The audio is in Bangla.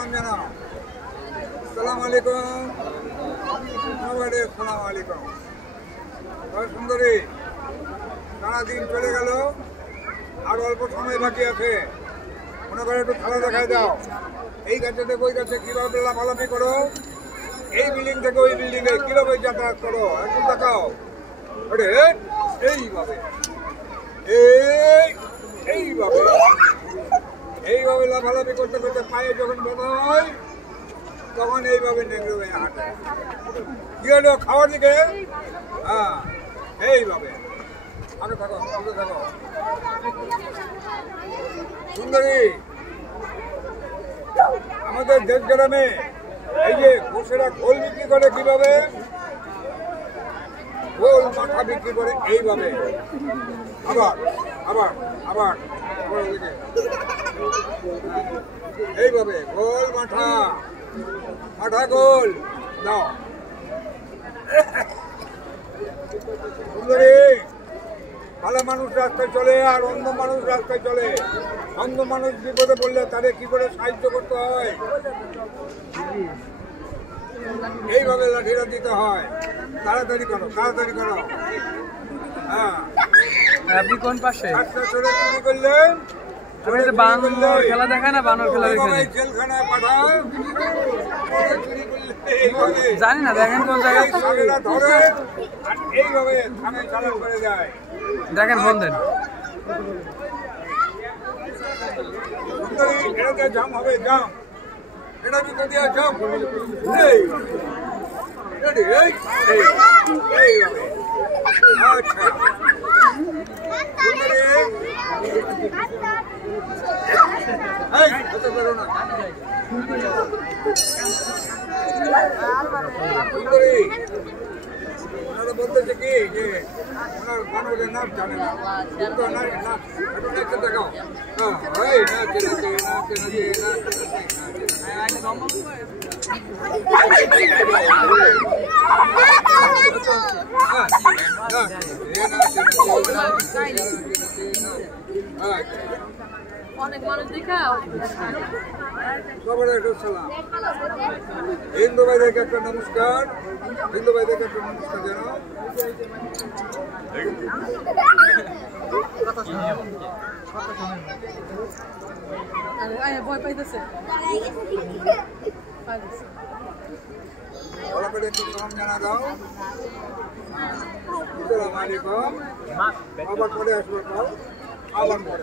সালাম জানাও। আসসালামু আলাইকুম। আসসালামু আলাইকুম। সুন্দরী, সারাদিন চলে গেল, আর অল্প সময় বাকি আছে। মনে করে একটু খেলা দেখায় দাও। এই গাছে থেকে ওই গাছে কীভাবে লাফালাফি করো, এই বিল্ডিং থেকে ওই বিল্ডিংয়ে কীভাবে যাতায়াত করো, একটু দেখাও। আরে এইভাবে এইভাবে এইভাবে লাফালাফি করতে করতে পায়ে যখন ব্যথা হয় তখন এইভাবে নেংড়ে হয়ে হাঁটে। কি হলো খাওয়ার দিকে? হ্যাঁ, এইভাবে আগে থাকো, আগে থাকো। সুন্দরী, আমাদের দেশ গ্রামে এই যে ঘুষেরা খোল বিক্রি করে কিভাবে, খোল মাথা বিক্রি করে এইভাবে। আবার আবার আবার এইভাবে গোল মাথা, মাথা গোল দাও। সুন্দরী, ভালো মানুষ রাস্তায় চলে আর অন্ধ মানুষ রাস্তায় চলে। অন্ধ মানুষ বিপদে পড়লে তাদের কি করে সাহায্য করতে হয়, এইভাবে লাঠিটা দিতে হয়। তাড়াতাড়ি করো, তাড়াতাড়ি করো। হ্যাঁ, আপনি কোন পাশে? চুরি করলেন, বানর খেলা দেখায় না, বানর খেলা দেখে জেলখানায় পাঠাও। জানি না, দেখেন কোন জায়গায় ধরে আর এইভাবে থানায় চালান করে যায়। দেখেন ফোন দেন। এটাতে জাম হবে, জাম। এটা ভিতর দিয়ে জাম। আচ্ছা, ওনারা বলতেছে কি যে ওনার বানরের নাচ জানে না, কিন্তু নাচতে দেখাও। হ্যাঁ, নাচে নাচে নাচে নাচে অনেক মানুষ দেখাও। সবার একটা সালাম। হিন্দু ভাইদেরকে একটা নমস্কার, হিন্দু ভাইদেরকে একটা নমস্কার জানাও। ভয় পাইতেছে। ভালো করে একটু সালাম জানা দাও। আসসালামু আলাইকুম। আবার পরে আসবে, আবার পরে।